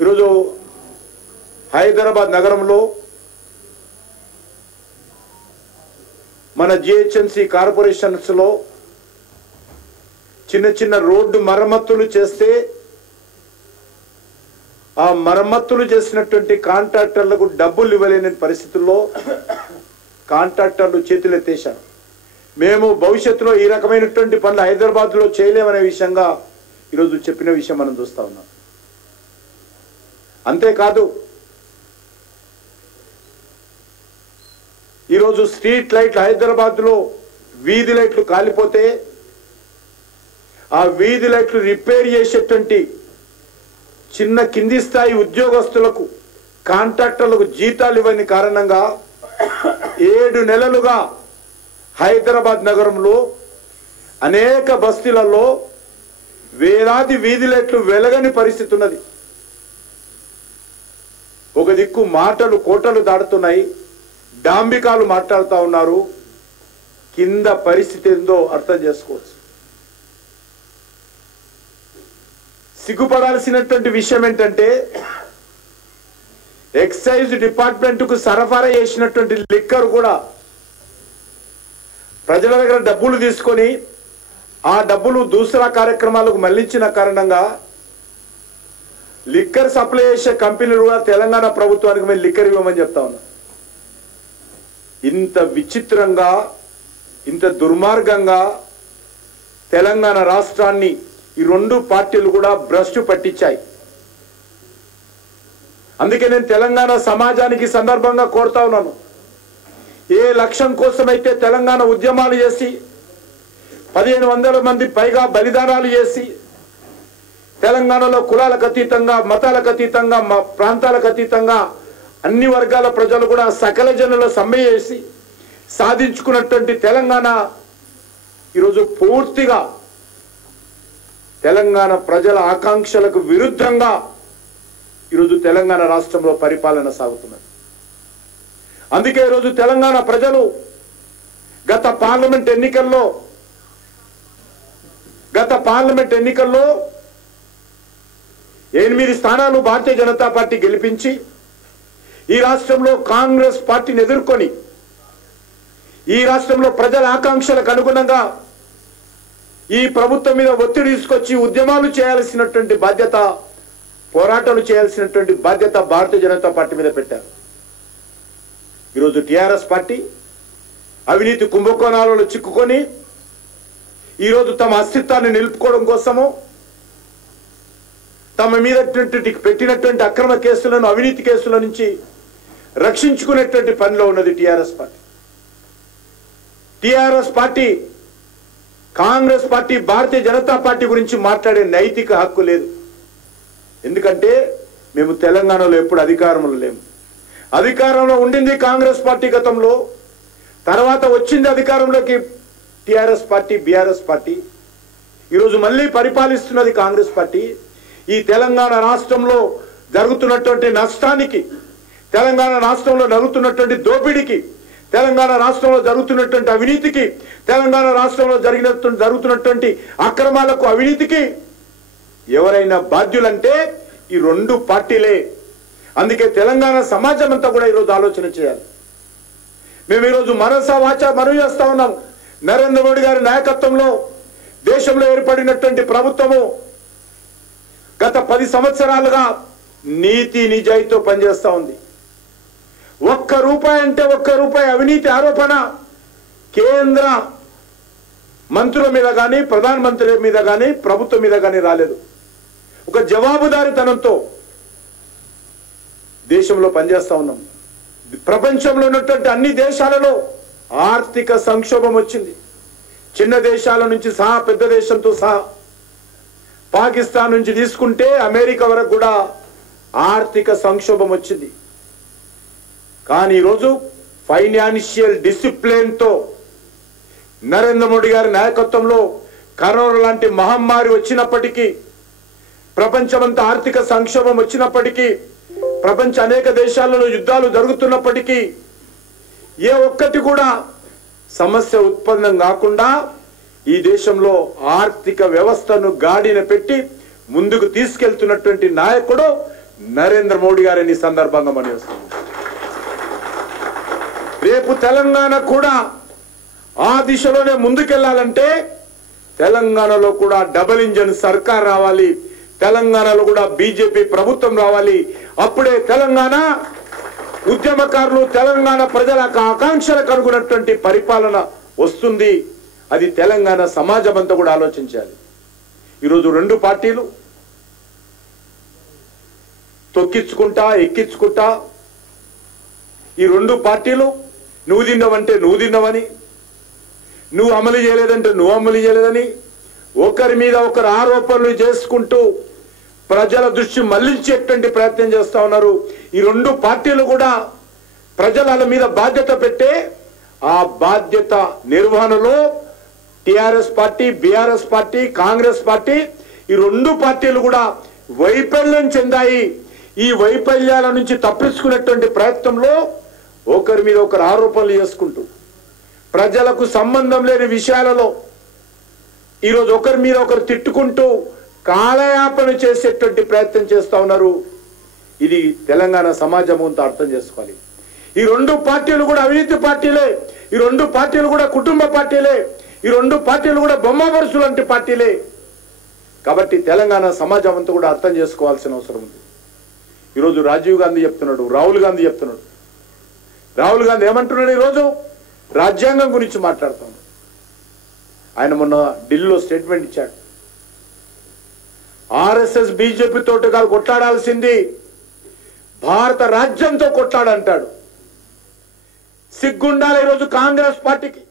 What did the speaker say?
ఈరోజు హైదరాబాద్ నగరంలో మన జిహెచ్ఎంసి కార్పొరేషన్స్ లో చిన్న చిన్న రోడ్డు మరమ్మతులు చేస్తే ఆ మరమ్మతులు చేసినటువంటి కాంట్రాక్టర్లకు డబ్బులు ఇవ్వలేని పరిస్థితుల్లో కాంట్రాక్టర్లు చేతులెత్తేశారు. మేము భవిష్యత్తులో ఈ రకమైనటువంటి పనులు హైదరాబాద్లో చేయలేమనే విషయంగా ఈరోజు చెప్పిన విషయం మనం చూస్తా ఉన్నాం. అంతేకాదు ఈరోజు స్ట్రీట్ లైట్లు హైదరాబాద్లో వీధి లైట్లు కాలిపోతే ఆ వీధి లైట్లు రిపేర్ చేసేటువంటి చిన్న కింది స్థాయి ఉద్యోగస్తులకు కాంట్రాక్టర్లకు జీతాలు ఇవ్వని కారణంగా 7 నెలలుగా హైదరాబాద్ నగరంలో అనేక బస్తీలలో వేలాది వీధి లైట్లు వెలగని పరిస్థితి ఉన్నది. ఒక దిక్కు మాటలు కోటలు దాడుతున్నాయి, డాంబికాలు మాట్లాడుతూ ఉన్నారు. కింద పరిస్థితి ఏందో అర్థం చేసుకోవచ్చు. సిగ్గుపడాల్సినటువంటి విషయం ఏంటంటే ఎక్సైజ్ డిపార్ట్మెంట్కు సరఫరా చేసినటువంటి లిక్కర్ కూడా ప్రజల దగ్గర డబ్బులు తీసుకొని ఆ డబ్బులు దూసరా కార్యక్రమాలకు మళ్లించిన కారణంగా లిక్కర్ సప్లై చేసే కంపెనీలు కూడా తెలంగాణ ప్రభుత్వానికి మేము లిక్కర్ ఇవ్వమని చెప్తా ఉన్నాం. ఇంత విచిత్రంగా ఇంత దుర్మార్గంగా తెలంగాణ రాష్ట్రాన్ని ఈ 2 పార్టీలు కూడా భ్రష్టు పట్టించాయి. అందుకే నేను తెలంగాణ సమాజానికి సందర్భంగా కోరుతా ఉన్నాను, ఏ లక్ష్యం కోసమైతే తెలంగాణ ఉద్యమాలు చేసి 1500 మంది పైగా బలిదానాలు చేసి తెలంగాణలో కులాలకు అతీతంగా మతాలకు అతీతంగా ప్రాంతాలకు అతీతంగా అన్ని వర్గాల ప్రజలు కూడా సకల జనుల సమ్మె చేసి సాధించుకున్నటువంటి తెలంగాణ ఈరోజు పూర్తిగా తెలంగాణ ప్రజల ఆకాంక్షలకు విరుద్ధంగా ఈరోజు తెలంగాణ రాష్ట్రంలో పరిపాలన సాగుతున్నది. అందుకే ఈరోజు తెలంగాణ ప్రజలు గత పార్లమెంట్ ఎన్నికల్లో 8 స్థానాలు భారతీయ జనతా పార్టీ గెలిపించి ఈ రాష్ట్రంలో కాంగ్రెస్ పార్టీని ఎదుర్కొని ఈ రాష్ట్రంలో ప్రజల ఆకాంక్షలకు అనుగుణంగా ఈ ప్రభుత్వం మీద ఒత్తిడి తీసుకొచ్చి ఉద్యమాలు చేయాల్సినటువంటి బాధ్యత, పోరాటాలు చేయాల్సినటువంటి బాధ్యత భారతీయ జనతా పార్టీ మీద పెట్టారు. ఈరోజు టిఆర్ఎస్ పార్టీ అవినీతి కుంభకోణాలలో చిక్కుకొని ఈరోజు తమ అస్తిత్వాన్ని నిలుపుకోవడం కోసము తమ మీద పెట్టినటువంటి అక్రమ కేసులను అవినీతి కేసుల నుంచి రక్షించుకునేటువంటి పనిలో ఉన్నది TRS party. TRS party Congress party Bharatiya Janata party గురించి మాట్లాడే నైతిక హక్కు లేదు. ఎందుకంటే మేము తెలంగాణలో ఎప్పుడు అధికారంలో లేము. అధికారంలో ఉండింది కాంగ్రెస్ పార్టీ గతంలో, తర్వాత వచ్చింది అధికారంలోకి టిఆర్ఎస్ పార్టీ బీఆర్ఎస్ పార్టీ, ఈరోజు మళ్ళీ పరిపాలిస్తున్నది కాంగ్రెస్ పార్టీ. ఈ తెలంగాణ రాష్ట్రంలో జరుగుతున్నటువంటి నష్టానికి, తెలంగాణ రాష్ట్రంలో జరుగుతున్నటువంటి దోపిడీకి, తెలంగాణ రాష్ట్రంలో జరుగుతున్నటువంటి అవినీతికి, తెలంగాణ రాష్ట్రంలో జరుగుతున్నటువంటి అక్రమాలకు అవినీతికి ఎవరైనా బాధ్యులంటే ఈ 2 పార్టీలే. అందుకే తెలంగాణ సమాజం అంతా కూడా ఈరోజు ఆలోచన చేయాలి. మేము ఈరోజు మనసా వాచా మనవి చేస్తా ఉన్నాం. నరేంద్ర మోడీ గారి నాయకత్వంలో దేశంలో ఏర్పడినటువంటి ప్రభుత్వము గత 10 సంవత్సరాలుగా నీతి నిజాయితీతో పనిచేస్తా ఉంది. ₹1 అవినీతి ఆరోపణ కేంద్ర మంత్రుల మీద కానీ ప్రధానమంత్రి మీద కానీ ప్రభుత్వం మీద కానీ రాలేదు. ఒక జవాబుదారీతనంతో దేశంలో పనిచేస్తా ఉన్నాం. ప్రపంచంలో ఉన్నటువంటి అన్ని దేశాలలో ఆర్థిక సంక్షోభం వచ్చింది. చిన్న దేశాల నుంచి సహా పెద్ద దేశంతో సహా పాకిస్తాన్ నుంచి తీసుకుంటే అమెరికా వరకు కూడా ఆర్థిక సంక్షోభం వచ్చింది. కానీ ఈరోజు ఫైనాన్షియల్ డిసిప్లిన్ తో నరేంద్ర మోడీ గారి నాయకత్వంలో కరోనా లాంటి మహమ్మారి వచ్చినప్పటికీ, ప్రపంచమంతా ఆర్థిక సంక్షోభం వచ్చినప్పటికీ, ప్రపంచ అనేక దేశాలలో యుద్ధాలు జరుగుతున్నప్పటికీ ఏ ఒక్కటి కూడా సమస్య ఉత్పన్నం కాకుండా ఈ దేశంలో ఆర్థిక వ్యవస్థను గాడిన పెట్టి ముందుకు తీసుకెళ్తున్నటువంటి నాయకుడు నరేంద్ర మోడీ గారిని ఈ సందర్భంగా మనం చేస్తున్నాం. రేపు తెలంగాణ కూడా ఆ దిశలోనే ముందుకెళ్లాలంటే తెలంగాణలో కూడా డబుల్ ఇంజన్ సర్కార్ రావాలి, తెలంగాణలో కూడా బీజేపీ ప్రభుత్వం రావాలి. అప్పుడే తెలంగాణ ఉద్యమకారులు, తెలంగాణ ప్రజల ఆకాంక్షలకు అనుగుణటువంటి పరిపాలన వస్తుంది. అది తెలంగాణ సమాజం అంతా కూడా ఆలోచించాలి. ఈరోజు రెండు పార్టీలు తొక్కించుకుంటా ఎక్కించుకుంటా, ఈ రెండు పార్టీలు నువ్వు తిన్నావంటే నువ్వు తిన్నావని, నువ్వు అమలు చేయలేదంటే నువ్వు అమలు చేయలేదని ఒకరి మీద ఒకరు ఆరోపణలు చేసుకుంటూ ప్రజల దృష్టి మళ్లించేటువంటి ప్రయత్నం చేస్తా ఉన్నారు. ఈ రెండు పార్టీలు కూడా ప్రజల మీద బాధ్యత పెట్టే ఆ బాధ్యత నిర్వహణలో TRS party, BRS party, Congress party ఈ రెండు పార్టీలు కూడా వైఫల్యం చెందాయి. ఈ వైఫల్యాల నుంచి తప్పించుకునేటువంటి ప్రయత్నంలో ఒకరి మీద ఒకరు ఆరోపణలు చేసుకుంటూ ప్రజలకు సంబంధం లేని విషయాలలో ఈరోజు ఒకరి మీద ఒకరు తిట్టుకుంటూ కాలయాపన చేసేటువంటి ప్రయత్నం చేస్తా ఉన్నారు. ఇది తెలంగాణ సమాజం అంతా అర్థం చేసుకోవాలి. ఈ రెండు పార్టీలు కూడా అవినీతి పార్టీలే, ఈ రెండు పార్టీలు కూడా కుటుంబ పార్టీలే, ఈ రెండు పార్టీలు కూడా బొమ్మ వరుసలు లాంటి పార్టీలే. కాబట్టి తెలంగాణ సమాజం అంతా కూడా అర్థం చేసుకోవాల్సిన అవసరం ఉంది. ఈరోజు రాజీవ్ గాంధీ చెప్తున్నాడు, రాహుల్ గాంధీ చెప్తున్నాడు. రాహుల్ గాంధీ ఏమంటున్నాడు? ఈరోజు రాజ్యాంగం గురించి మాట్లాడుతాడు. ఆయన మొన్న ఢిల్లీలో స్టేట్మెంట్ ఇచ్చాడు. ఆర్ఎస్ఎస్ బీజేపీ తోటి కాదు కొట్లాడాల్సింది, భారత రాజ్యంతో కొట్లాడంటాడు. సిగ్గుండాలి ఈరోజు కాంగ్రెస్ పార్టీకి.